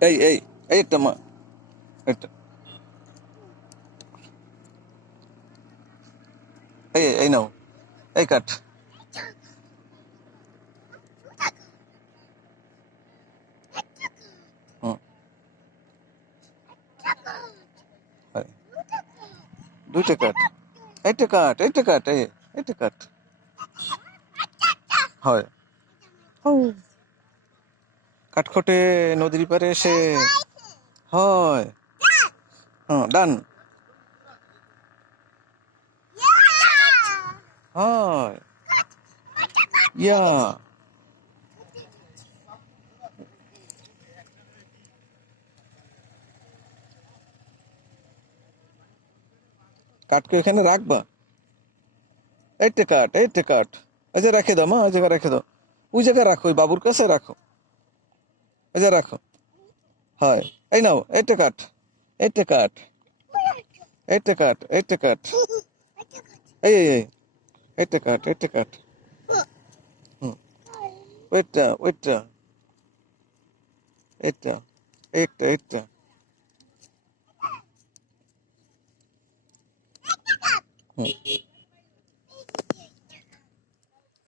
এই এইটা মা, এটা এই নাও, এই কাঠ। হুম, হয়। দুইটা কাঠ, এইটা কাঠ, এইটা কাঠ, এইটা কাঠ, হয়। কাঠখোটে নদীর পাড়ে এসে, হয়। হ্যাঁ, ডান, হয়। ইয়া, কাঠকে এখানে রাখবা। এইটা কাঠ, এইটা কাঠ। এই যে রেখে দাও মা, ওই জায়গায় রেখে দাও। ওই জায়গায় রাখো, ওই বাবুর কাছে রাখো। এই যে রাখো, হয়। এই নাও, এইটা কাঠ, এইটা কাঠ, এইটা কাঠ, এইটা কাঠ, এই এইটা কাঠ, এইটা কাঠ। হুম, ওইটা, ওইটা, এটা, এটা। হুম।